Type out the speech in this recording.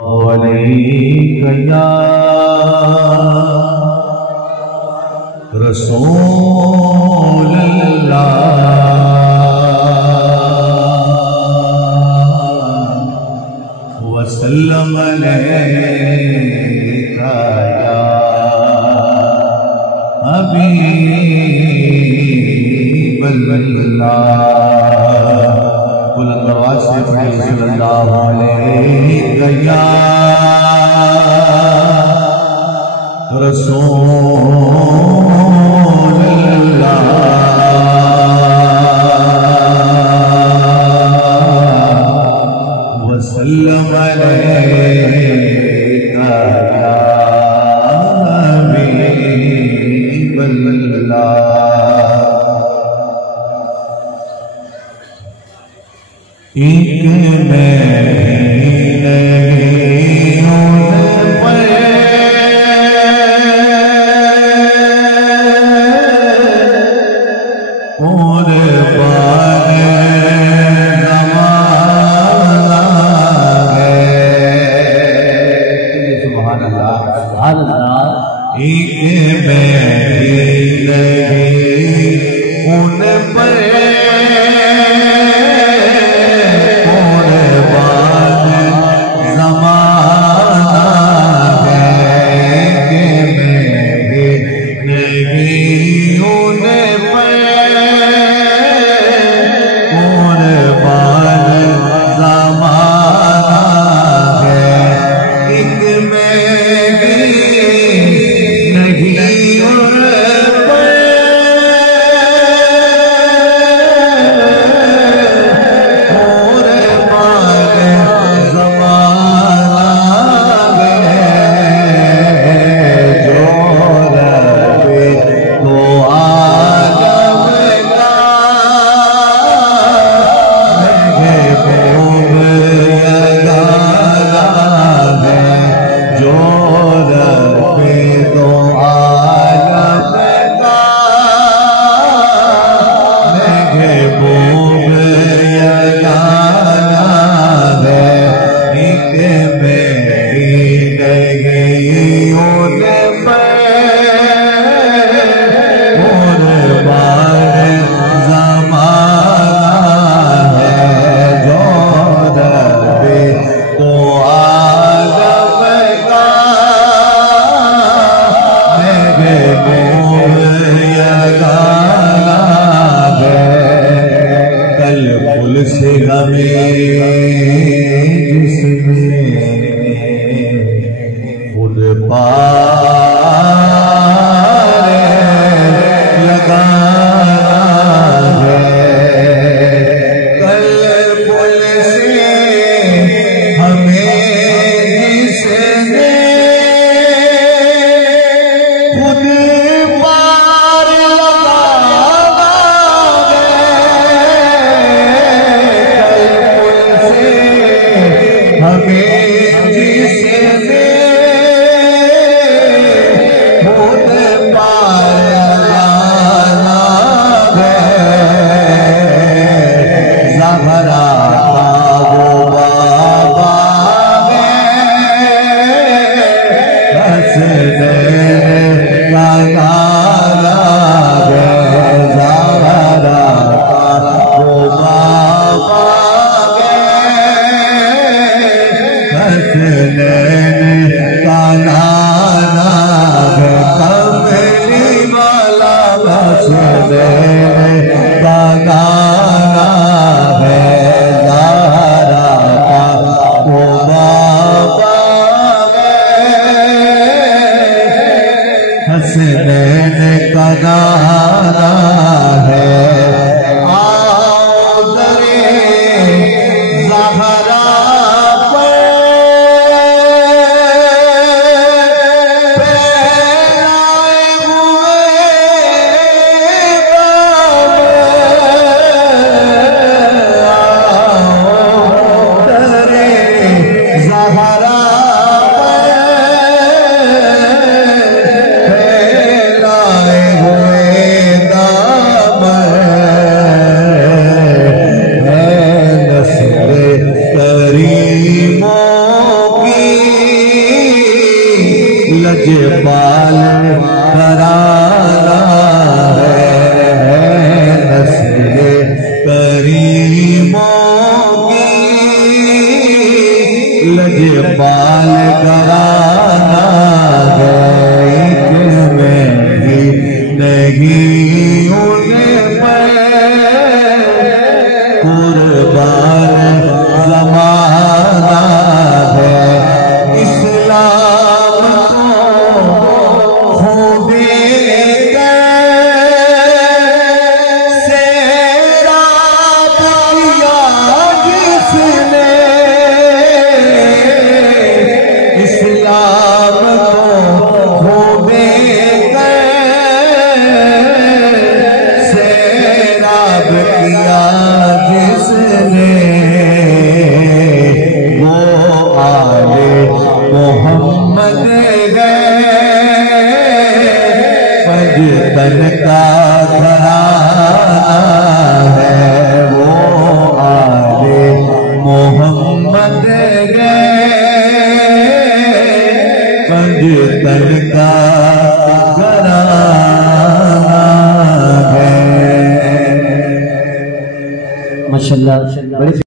अलैका रसूलल्लाह वसल्लम अलैका या हबीबल्लाह। बुलंद आवाज से पढ़े सल्लल्लाहु अलैका या रसूलल्लाह वसल्लम अलैका या हबीबल्लाह। एक महीने करीमों की लजपाल करारा है नस्ले करीमों की लजपाल करारा है इनमें भी नहीं उन्हें पर कुर्बान ज़माना है इस्लाम को देकर सैराब किया जिसने इस्लाम को देकर सैराब किया जिसने वो आले मोहम्मद गए पंजतन का घराना है वो आले मोहम्मद गए पंजतन का घराना है। माशाअल्लाह।